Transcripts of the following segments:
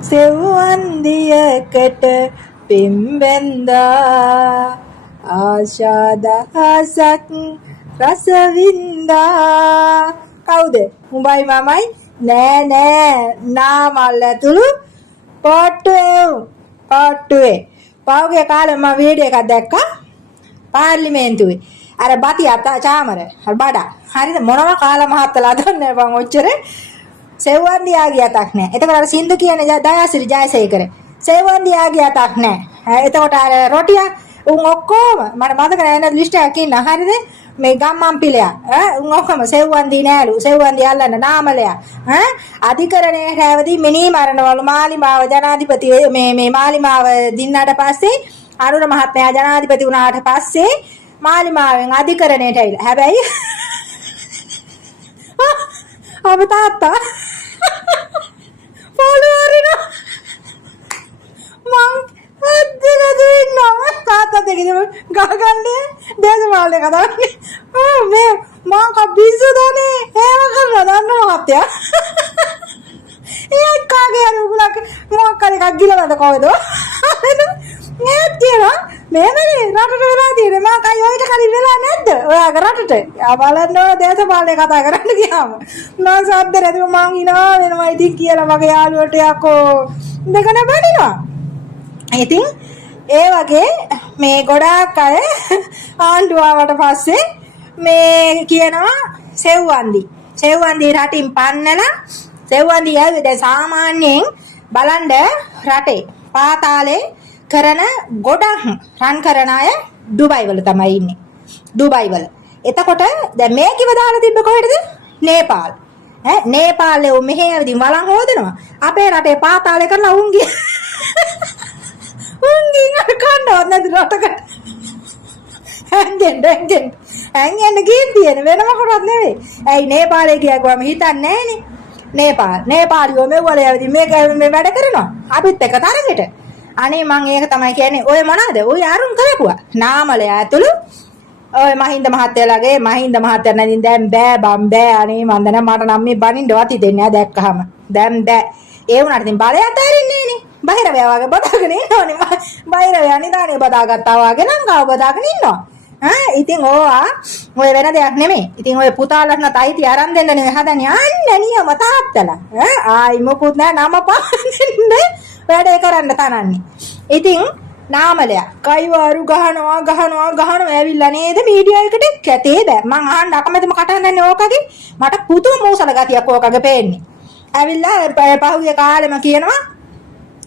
සෙව්වන් දියකට පෙම්බැන්දා ආශා දහසක් රස වින්දා. කවුද? උඹයි මමයි නෑ නාමල් ඇතුළු පොට්ටුවේ පෞගේ කාලේ මම වීඩියෝ එකක් දැක්කා පාර්ලිමේන්තුවේ. අර බති අත චාමර අර බඩ හරිද මොනවා කාලා මහත්තලා දන්නේ බං ඔච්චර සෙව්වන් දියාගේ අතක් නෑ. එතකොට අර සින්දු කියන්නේ දයාසිරි ජයසේකර සෙව්වන් දියාගේ අතක් නෑ. එතකොට අර රොටියා උන් ඔක්කොම මට මතක නෑ ලිස්ට් එකක් ඉන්න හරිද මේ ගම්මන් පිළයා උන් ඔක්කොම සෙව්වන් දී නෑලු සෙව්වන් දී අල්ලන්න නාමලයා අධිකරණයේ හැවදී මිනී මරණවලු මාලිමාව ජනාධිපති මේ මාලිමාව දින්නාට පස්සේ අරුණ මහත්මයා ජනාධිපති වුණාට පස්සේ මාලිමාවෙන් අධිකරණයට ඇවිල්ලා හැබැයි අපේ තාත්තා පොළොවරිනා මං අද්දගදින්නවා තාත්තා දෙකේ ගහගන්නේ දේශපාලනේ කතාවනේ මේ මං කබිසු දනේ ඒව කරලා දන්නවා මහත්තයා ඒ කාගේ අර උගලක් මොකක් හරි එකක් ගිලවද කොහෙද නේත් කියලා මේමනේ රටට වෙලා තියෙන්නේ මං කයි ඔයිට කලින් වෙලා නැද්ද ඔයාගේ රටට බලන්න ඕන දේශපාලනේ කතා කරන්න ගියාම මං සද්ද රැඳි මං ඉනා වෙනවා ඉතින් කියලා මගේ යාළුවට යකෝ දෙකන බඩිනවා. ඉතින් ඒ වගේ මේ ගොඩාක් අය ආණ්ඩුව ආවට පස්සේ මේ කියනවා සෙව්වන්දි රටින් පන්නලා සෙව්වන්දි ආවේ දැන් සාමාන්‍යයෙන් බලන්න රටේ පාතාලේ කරන ගොඩක් රන් කරන අය ඩුබයි වල තමයි ඉන්නේ. ඩුබයි වල. එතකොට දැන් මේ කිව දාලා තිබ්බ කොහෙටද? නේපාල්. නේපාලේ උ මෙහෙ ඇවිදින් වලන් හොදනවා. අපේ රටේ පාතාලේ කරලා උන්ගේ කණ්ඩවත් නැති රටකට හැංගෙන්න ගිහින් තියෙන වෙන මොකටවත් නෙවෙයි. ඇයි නේපාලේ ගියාම හිතන්නේ නැහනේ. නේපාලියෝ මෙව්වල යවිදින් මේක මේ වැඩ කරනවා. අපිත් එක තරගෙට. අනේ මං ඒක තමයි කියන්නේ. ඔය මොනවාද? ඔය අරුන් කරපුවා. නාමලයා ඇතුළු ඔය මහින්ද මහත්තයාගේ මහින්ද මහත්තයා නැදින් දැන් බෑ අනේ මන් දන්නේ මට නම් මේ බනින්නවත් හිතෙන්නේ නැහැ දැක්කහම. දැන් බෑ. ඒ වුණාට ඉතින් බලය අතාරින්නේ නෑනේ. බහිරවයා වගේ බදාගෙන ඉන්නෝනේ. බහිරවයා නිදානේ බදාගත්තා වගේ ලංකාව බදාගෙන ඉන්නවා. ඉතින් ඔය වෙන දෙයක් නෙමෙයි. ඉතින් ඔය පුතාලට නතයිති අරන් දෙන්න නෙවෙයි හදන්නේ. අන්න නියම තාත්තලා. ආයි මොකුත් නෑ නම පාන්නේ. වැඩේ කරන්න තනන්නේ. ඉතින් නාමලයා කයිවාරු ගහනවා ඇවිල්ලා නේද මීඩියා එකට කැතේ බෑ. මං අහන්න අකමැතිම කටහඬන්නේ ඕකගේ. මට පුදුම මෝසල ගතියක් ඕකගේ පේන්නේ. ඇවිල්ලා පහුගිය කාලෙම කියනවා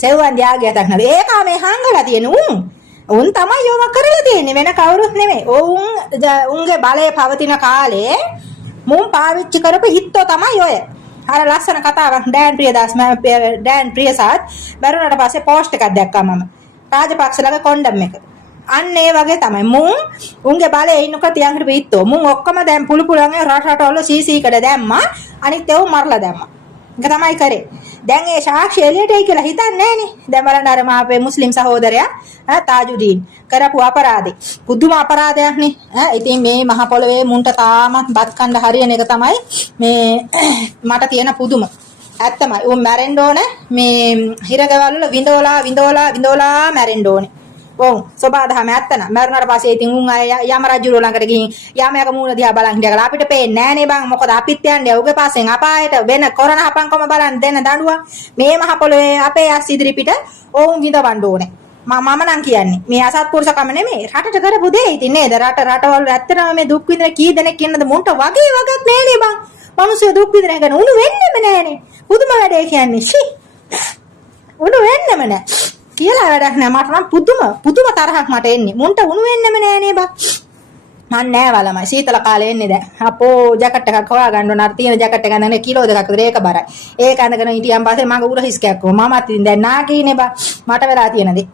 සෙව්වන් දියාගේ අතක් නේද. ඒක මේ හංගලා තියෙන උන් තමයි යෝම කරලා තියෙන්නේ වෙන කවුරුත් නෙමෙයි. උන්ගේ බලය පවතින කාලේ මුන් පාවිච්චි කරපු හිට්ටෝ තමයි ඔය. අර ලස්සන කතාවක් ඩෑන් ප්‍රියසාද් බැරුණාට පස්සේ පෝස්ට් එකක් දැක්කා මම. රාජපක්ෂලගේ කොණ්ඩම් එක. අන්න ඒ වගේ තමයි. උන්ගේ බලේ ඉන්නකොට තියන් හිටපු හිට්ටෝ. මුන් ඔක්කොම දැන් පුළුවන් රටවල සීසීකඩ දැම්මා. අනිත් ඒව මරලා දැම්මා. ඒක තමයි කරේ. දැන් ඒ සාක්ෂි එළියටයි කියලා හිතන්නේ නැහනේ. දැන් බලන්න අර මාපේ මුස්ලිම් සහෝදරයා තාජුදීන් කරපු අපරාධේ. පුදුම අපරාධයක් නේ. ඉතින් මේ මහ පොළවේ මුන්ට තාමත් බත් කන්න හරියන එක තමයි මේ මට තියෙන පුදුම. ඇත්තමයි. උන් මැරෙන්න ඕනේ. මේ හිරගවල් වල විඳෝලා මැරෙන්න ඕනේ. ඔව් සබාදහම ඇත්තන. මැරුණාට පස්සේ ඉතින් උන් අය යම රජුරෝ ළඟට ගිහින් යමයක මූණ දිහා බලන් හිටගලා අපිට පේන්නේ නෑනේ බං. මොකද අපිත් යන්නේ උගේ පස්සෙන් අපායට වෙන කොරණ හපන්කම බලන් දෙන දඬුවම්. මේ මහ පොළවේ අපේ යස් ඉදිරි පිට ඔවුන් විඳවන්න ඕනේ. මම නම් කියන්නේ මේ අසත්පුරුෂකම නෙමෙයි රටට කරපු දේ ඉතින් නේද. රටවල ඇත්තටම මේ දුක් විඳින කී දෙනෙක් ඉන්නද මුන්ට වගේ වගත් නෑනේ බං. මිනිස්සු දුක් විඳින එක උණු වෙන්නෙම නෑනේ. පුදුම වැඩේ කියන්නේ. උණු වෙන්නෙම නෑ. කියලා වැඩක් නෑ. මට නම් පුදුම තරහක් මට එන්නේ. මුන්ට උණු වෙන්නෙම නෑනේ බං. මන් නෑ වලමයි සීතල කාලේ එන්නේ දැන්. අපෝ ජැකට් එකක් හොයා ගන්න ඕන. අර තියෙන ජැකට් එක ගන්න කිලෝ දෙකක් විතර ඒක බරයි. ඒක අඳගෙන හිටියන් පස්සේ මගේ උර හිස්කයක් කොහොම මමත් ඉතින් දැන් නාකීනේ බං. මට වෙලා තියෙන දේ.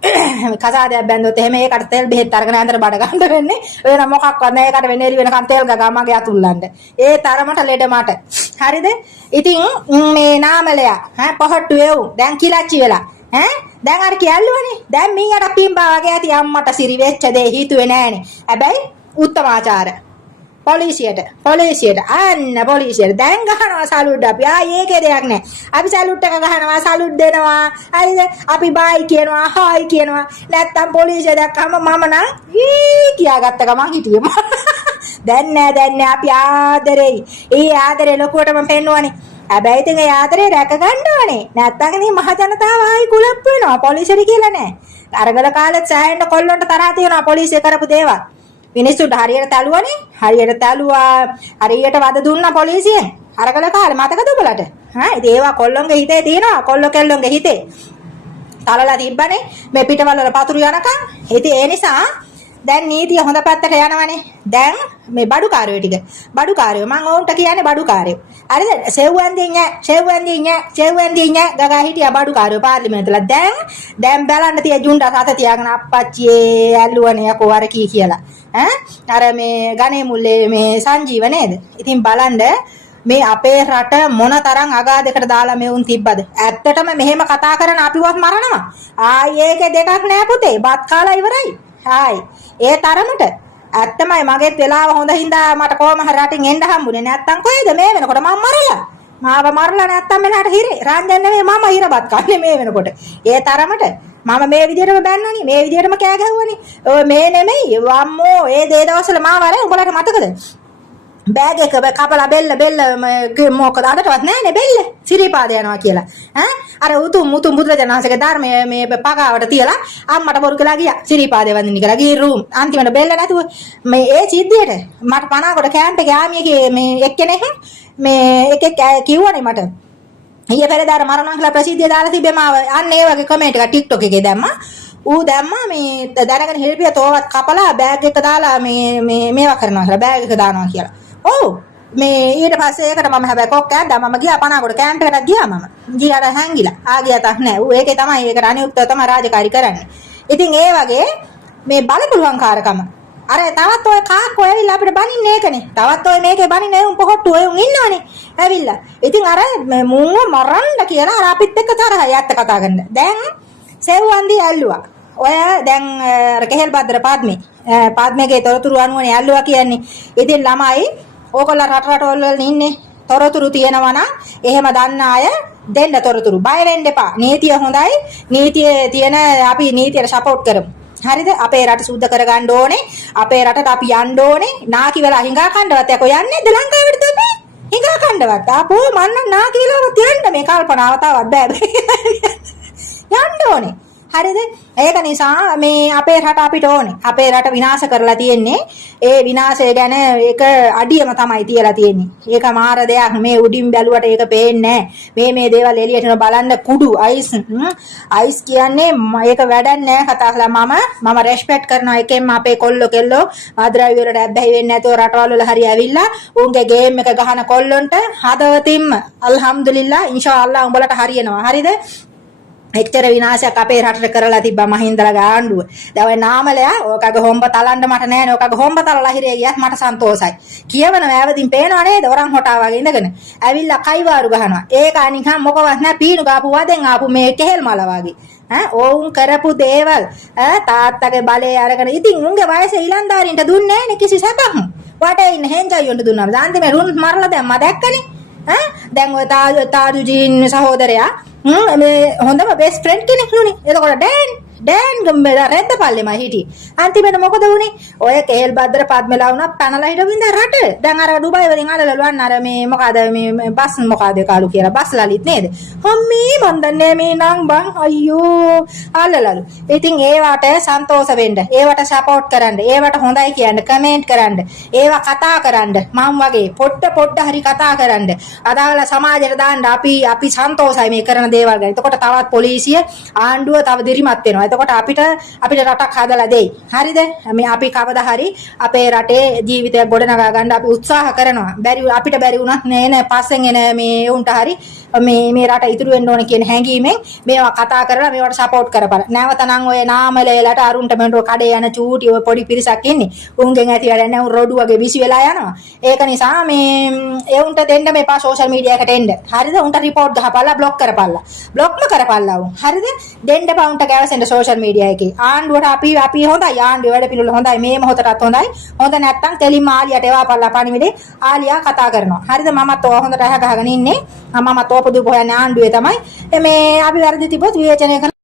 කසාදයක් බැන්දොත් එහෙම ඒකට තෙල් බෙහෙත් අරගෙන ඇඳට බඩ ගන්න වෙන්නේ. වෙන මොකක්වත් නෑ. ඒකට වෙන එළි වෙනකන් තෙල් ගගා මගේ අතුල්ලන්න. ඒ තරමට ලෙඩ මට. හරිද? ඉතින් මේ නාමලයා පහට්ටු එව් දැන් කිලච්චි වෙලා දැන් අර කියල්ලුවනේ. දැන් මීයට පිම්බා වගේ ඇති අම්මට සිරි වෙච්ච දේ හිතුවේ නෑනේ. හැබැයි උත්තමාචාර පොලිසියට අන්න පොලිසියට දැන් ගහනවා සලුට් අපි. ඒකේ දෙයක් නැහැ. අපි සලුට් එක ගහනවා, සලුට් දෙනවා. හරිද? අපි බයි කියනවා, හායි කියනවා. නැත්තම් පොලිසිය දැක්කම මම නම් කියාගත්ත ගමන් හිටියම. දැන් නෑ අපි ආදරෙයි. ඒ ආදරේ ලොකුවටම පෙන්වන්නේ. හැබැයි ඉතින් ඒ ආදරේ රැක ගන්න ඕනේ. නැත්තම් ඉතින් මහ ජනතාව ආයි කුලප් වෙනවා. පොලිසියට කියලා නෑ. අරගල කාලෙත් සෑහෙන්න කොල්ලොන්ට තරහ තියෙනවා පොලිසිය කරපු දේවල්. මිනිස්සුන්ට හරියට තැළුවනේ. හරියට තැළුවා. හරියට වද දුන්නා පොලිසියෙන්. අරගල කාලේ මතකද ඔබලට? ඉතින් ඒවා කොල්ලොන්ගේ හිතේ තියෙනවා. කොල්ලෝ කෙල්ලොන්ගේ හිතේ. තලලා තිබ්බනේ මේ පිටවල වල පතුරු යනකම්. ඉතින් ඒ නිසා දැන් නීතිය හොඳ පැත්තට යනවනේ. දැන් මේ බඩුකාරයෝ ටික. බඩුකාරයෝ මම ඕන්ට කියන්නේ බඩුකාරයෝ. හරිද? සෙව්වන්දී ඤ ගගා හිටියා බඩුකාරයෝ පාර්ලිමේන්තුවල. දැන් බලන්න තිය ජුන්ඩා සත තියාගෙන අප්පච්චියේ ඇල්ලුවනේ යකෝ අර කී කියලා. අර මේ ගණේ මුල්ලේ මේ සංජීව නේද? ඉතින් බලන්න මේ අපේ රට මොන තරම් අගාධයකට දාලා මෙවුන් තිබ්බද? ඇත්තටම මෙහෙම කතා කරන අපිවත් මරනවා. ඒකේ දෙකක් නෑ පුතේ. බත් කාලා ඉවරයි. ඒ තරමට ඇත්තමයි මගෙත් වෙලාව හොඳ හින්දා මට කොහම හරි රටින් එන්න හම්බුනේ. නැත්තම් කොහෙද මේ වෙනකොට මම මරලා. මාව මරලා නැත්තම් මෙලහට හිරේ. රාන්දෙන් නෙමෙයි මම හිරබත් කන්නේ මේ වෙනකොට. ඒ තරමට මම මේ විදිහටම බැන්නනේ. මේ විදිහටම කෑ ගැහුවනේ. ඔය මේ නෙමෙයි වම්මෝ ඒ දවස්වල මාව අර උඹලට මතකද? බෑග් එක කපලා බෙල්ල මොකද අඩටවත් නෑනේ බෙල්ල සිරිපාද යනවා කියලා. අර උතුම් බුදුරජාණන්සේගේ ධර්මයේ මේ පගාවට තියලා අම්මට බොරු කියලා ගියා. සිරිපාදේ වඳින්න කියලා ගිහින් රූම් අන්තිමට බෙල්ල නැතුව මේ ඒ සිද්ධියට මට පනාකොට කැම්ප් එකේ ආමියගේ මේ එක්කෙනෙක් මේ එකෙක් කිව්වනේ මට. ඊයේ පෙරේදාර මරණම් කියලා ප්‍රසිද්ධිය දාලා තිබ්බේ මාව. අන්න ඒ වගේ කමෙන්ට් එකක් TikTok එකේ දැම්මා. ඌ දැම්මා මේ දැනගෙන හිල්පිය තෝවත් කපලා බෑග් එක දාලා මේ මේවා කරනවා කියලා බෑග් එක දානවා කියලා. ඔව් මේ ඊට පස්සේ ඒකට මම හැබැයි කොක් කෑද්දා මම ගියා පනාගොඩ කැම්ප් එකට ගියා මම. ගියාට හැංගිලා. ආගියතක් නැහැ. ඌ ඒකේ තමයි ඒකට අනියුක්තව තමයි රාජකාරී කරන්නේ. ඉතින් ඒ වගේ මේ බලපුලුවන්කාරකම අර තවත් ඔය කාක්කෝ ඇවිල්ලා අපිට බනින්නේ ඒකනේ. තවත් ඔය මේකේ බනින්නේ උන් පොහොට්ටු ඔය උන් ඉන්නවනේ. ඇවිල්ලා. ඉතින් අර මුන්ව මරන්න කියලා අර අපිත් එක්ක තරහයි ඇත්ත කතා කරන්න. දැන් සෙව්වන්දී ඇල්ලුවා. ඔය දැන් කෙහෙල් බද්දර පාද්මේගේ තොරතුරු අනුවනේ ඇල්ලුවා කියන්නේ. ඉතින් ළමයි ඕගොල්ලෝ රටවල් වල ඉන්නේ තොරතුරු තියෙනවා නම් එහෙම දන්න අය දෙන්න තොරතුරු. බය වෙන්න එපා. නීතිය හොඳයි. නීතියේ තියෙන අපි නීතියට සපෝට් කරමු. හරිද? අපේ රට සුද්ධ කරගන්න ඕනේ. අපේ රටට අපි යන්න ඕනේ. නාකි වෙලා හිඟා කණ්ඩවත් යකෝ යන්නේ ද ලංකාවට තමයි. හිඟා කණ්ඩවත්. ආපෝ මන්න නාකි වෙලාවත් යන්න මේ කල්පනාව තවත් බෑ. යන්න ඕනේ. හරිද? ඒක නිසා මේ අපේ රට අපිට ඕනේ. අපේ රට විනාශ කරලා තියෙන්නේ. ඒ විනාශය ගැන ඒක අඩියම තමයි තියලා තියෙන්නේ. ඒක මාර දෙයක්. මේ උඩින් බැලුවට ඒක පේන්නේ නැහැ. මේ දේවල් එළියට බලන්න කුඩු අයිස් කියන්නේ ඒක වැඩක් නැහැ කතා කළා මම රෙස්පෙක්ට් කරනවා එකෙන්ම අපේ කොල්ලෝ කෙල්ලෝ ආද්‍රව්‍ය වලට ඇබ්බැහි වෙන්නේ නැතුව රටවල් වල හරි ඇවිල්ලා උන්ගේ ගේම් එක ගහන කොල්ලොන්ට හදවතින්ම අල්හම්දුලිල්ලා ඉන්ෂාඅල්ලා උඹලට හරියනවා. හරිද? එච්චර විනාශයක් අපේ රටට කරලා තිබ්බා මහින්දලගේ ආණ්ඩුව. දැන් ඔය නාමලයා ඕකගේ හොම්බ තලන්න මට නෑනේ. ඕකගේ හොම්බ තලලා හිරේ ගියත් මට සන්තෝසයි. කියවන වැවදින් පේනව නේද? ඔරන් හොටා වගේ ඉඳගෙන. ඇවිල්ලා කයිවාරු ගහනවා. ඒක අනිකන් මොකවත් නෑ පීනු ගාපු වදෙන් ආපු මේ කෙහෙල් මල වගේ. ඕන් කරපු දේවල් තාත්තගේ බලේ අරගෙන ඉතින් උන්ගේ වයසේ ඊලන්දාරින්ට දුන්නේ නෑනේ කිසි සැපක්. වටේ ඉන්න හෙන්ජයියොන්ට දුන්නා. දාන්තිමේ රුන් මරලා දැම්මා දැක්කනේ. දැන් ඔය තාජුජීන් සහෝදරයා මේ හොඳම බෙස්ට් ෆ්‍රෙන්ඩ් කෙනෙක් නුනේ. එතකොට ඩෑන් ගම්බෙලා රෙද්ද පල්ලෙම හිටියේ. අන්තිමට මොකද වුනේ? ඔය කේල් බද්දර පද්මලා වුණා පැනලා හිටවින්ද රට. දැන් අර ඩුබයි වලින් අලලලුවන් අර මේ මොකද මේ බස් මොකද කාලු කියලා බස් ලලිත් නේද? හම්මී මන් දන්නේ මේ නං බං අයියෝ අලලලු. ඉතින් ඒවට සන්තෝෂ වෙන්න. ඒවට සපෝට් කරන්න. ඒවට හොඳයි කියන්න කමෙන්ට් කරන්න. ඒවා කතා කරන්න. මම වගේ පොඩ්ඩ හරි කතා කරන්න. අදාළ සමාජයට දාන්න අපි සන්තෝෂයි මේ කරන දේවල් ගැන. එතකොට තවත් පොලිසිය ආණ්ඩුව තව දිරිමත් වෙනවා. එතකොට අපිට රටක් හදලා දෙයි. හරිද? මේ අපි කවදා හරි අපේ රටේ ජීවිතයක් ගොඩනගා ගන්න අපි උත්සාහ කරනවා. අපිට බැරි වුණත් නේ පස්සෙන් එන මේ උන්ට හරි මේ රට ඉතුරු වෙන්න ඕන කියන හැඟීමෙන් මේවා කතා කරලා මේවට සපෝට් කරපළ. නැවත නම් ඔය නාමලේලට අරුන්ට මෙන්ට කඩේ යන චූටි ඔය පොඩි පිරිසක් ඉන්නේ. උන්ගෙන් ඇති වැඩ නැහැ. උන් රොඩු වගේ විසි වෙලා යනවා. ඒක නිසා මේ ඒ උන්ට දෙන්න මේපා සෝෂල් මීඩියා එකට එන්න. හරිද? උන්ට රිපෝට් ගහපල්ලා බ්ලොක් කරපල්ලා. බ්ලොක්ම කරපල්ලා උන්. හරිද? දෙන්න බා උන්ට ගැවසෙන්න සෝෂල් මීඩියා එකේ. ආණ්ඩුවට අපි හොඳයි. ආණ්ඩුවේ වැඩ පිළිවෙල හොඳයි. මේ මොහොතටත් හොඳයි. හොඳ නැත්තම් තෙලින්ම ආලියට එවාපල්ලා පණිවිඩේ ආලියා කතා කරනවා. හරිද? මමත් ඔය හොඳට අහ ගහගෙන ඉන්නේ. මමත් ඕපදූප හොයන්නේ ආණ්ඩුවේ තමයි. මේ අපි වැරදි තිබොත් විවේචනය